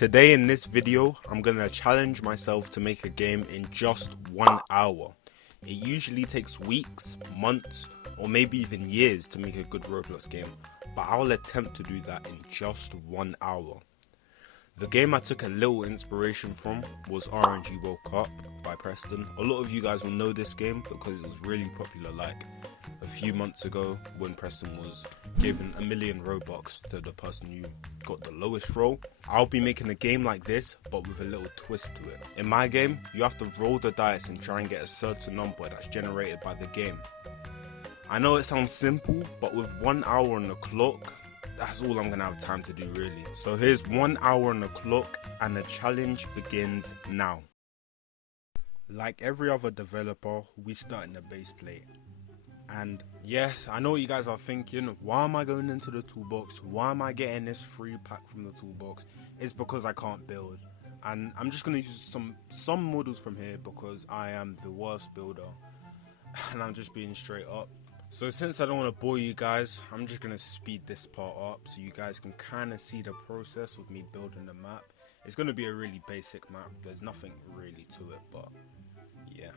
Today in this video, I'm gonna challenge myself to make a game in just 1 hour. It usually takes weeks, months, or maybe even years to make a good Roblox game, but I'll attempt to do that in just 1 hour. The game I took a little inspiration from was RNG World Cup by Preston. A lot of you guys will know this game because it was really popular like a few months ago when Preston was given 1 million Robux to the person who got the lowest roll. I'll be making a game like this but with a little twist to it. In my game, you have to roll the dice and try and get a certain number that's generated by the game. I know it sounds simple, but with 1 hour on the clock, that's all I'm gonna have time to do really. So here's 1 hour on the clock and the challenge begins now. Like every other developer, we start in the base plate. And yes, I know what you guys are thinking, why am I going into the toolbox? Why am I getting this free pack from the toolbox? It's because I can't build. And I'm just gonna use some models from here because I am the worst builder. And I'm just being straight up. So since I don't want to bore you guys, I'm just going to speed this part up so you guys can kind of see the process of me building the map. It's going to be a really basic map, there's nothing really to it, but yeah.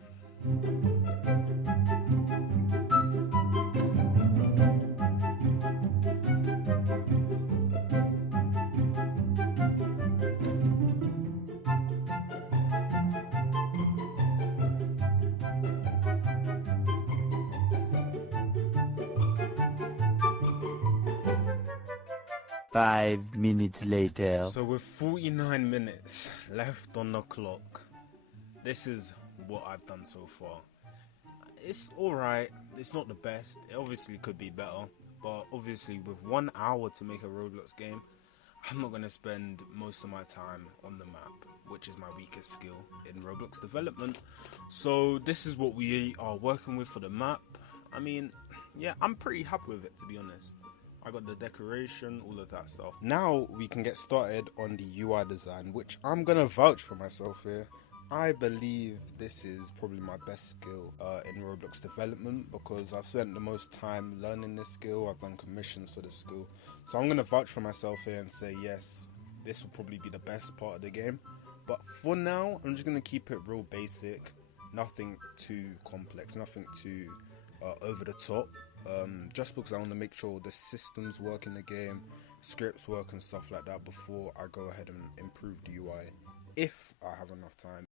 5 minutes later. So with 49 minutes left on the clock, this is what I've done so far. It's alright, it's not the best, it obviously could be better, but obviously with 1 hour to make a Roblox game, I'm not going to spend most of my time on the map, which is my weakest skill in Roblox development. So this is what we are working with for the map. I mean, yeah, I'm pretty happy with it, to be honest. I got the decoration, all of that stuff. Now we can get started on the UI design, which I'm gonna vouch for myself here. I believe this is probably my best skill in Roblox development because I've spent the most time learning this skill. I've done commissions for this skill. So I'm gonna vouch for myself here and say yes, this will probably be the best part of the game. But for now, I'm just gonna keep it real basic. Nothing too complex, nothing too over the top. Just because I want to make sure the systems work in the game, scripts work and stuff like that before I go ahead and improve the UI if I have enough time.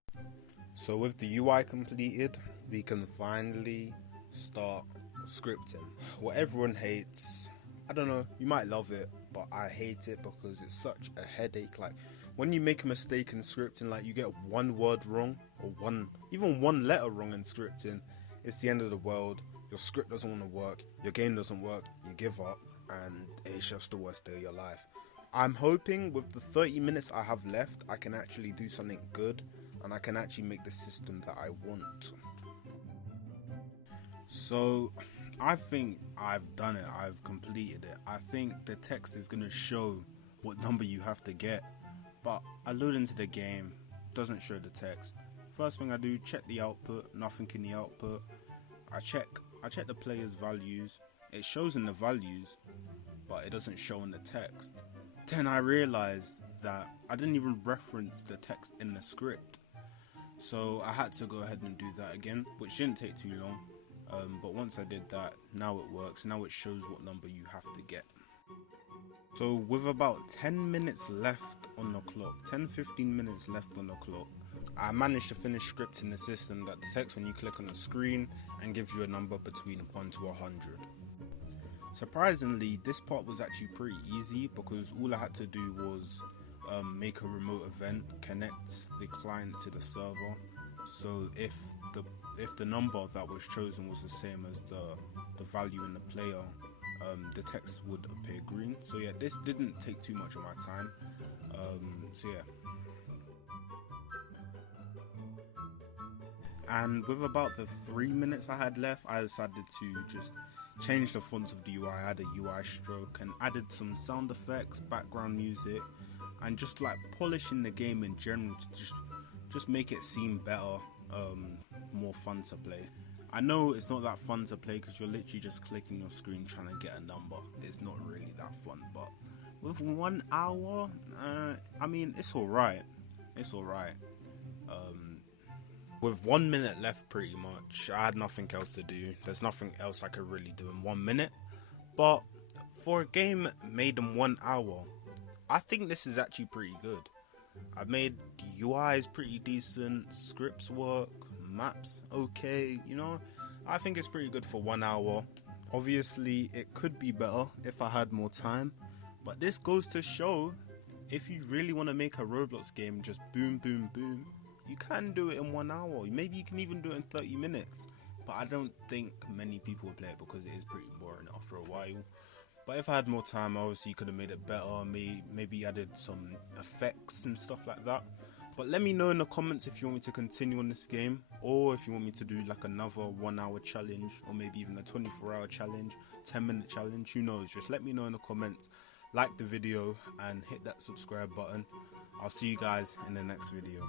So with the UI completed, we can finally start scripting. What everyone hates, I don't know, you might love it, but I hate it because it's such a headache. Like when you make a mistake in scripting, like you get one word wrong or even one letter wrong in scripting, it's the end of the world. Your script doesn't want to work, your game doesn't work, you give up, and it's just the worst day of your life. I'm hoping with the 30 minutes I have left, I can actually do something good, and I can actually make the system that I want. So, I think I've done it, I've completed it. I think the text is going to show what number you have to get, but I load into the game, doesn't show the text. First thing I do, check the output, nothing in the output. I check the player's values, it shows in the values, but it doesn't show in the text. Then I realized that I didn't even reference the text in the script. So I had to go ahead and do that again, which didn't take too long. But once I did that, now it works, now it shows what number you have to get. So with about 10 minutes left on the clock, 10-15 minutes left on the clock, I managed to finish scripting the system that detects when you click on the screen and gives you a number between 1 to 100. Surprisingly, this part was actually pretty easy because all I had to do was make a remote event, connect the client to the server. So if the number that was chosen was the same as the value in the player, the text would appear green. So yeah, this didn't take too much of my time. So yeah. And with about the 3 minutes I had left, I decided to just change the fonts of the UI. I had a UI stroke and added some sound effects, background music, and just like polishing the game in general to just make it seem better, more fun to play. I know it's not that fun to play because you're literally just clicking your screen trying to get a number. It's not really that fun, but with 1 hour, I mean, it's alright. It's alright. With 1 minute left, pretty much, I had nothing else to do. There's nothing else I could really do in 1 minute. But for a game made in 1 hour, I think this is actually pretty good. I've made the UI is pretty decent, scripts work, maps okay, you know. I think it's pretty good for 1 hour. Obviously, it could be better if I had more time. But this goes to show, if you really want to make a Roblox game, just boom, boom, boom, you can do it in 1 hour. Maybe you can even do it in 30 minutes. But I don't think many people would play it because it is pretty boring after a while. But if I had more time, obviously you could have made it better. Maybe added some effects and stuff like that. But let me know in the comments if you want me to continue on this game, or if you want me to do like another 1 hour challenge, or maybe even a 24-hour challenge, 10-minute challenge, who knows. Just let me know in the comments. Like the video and hit that subscribe button. I'll see you guys in the next video.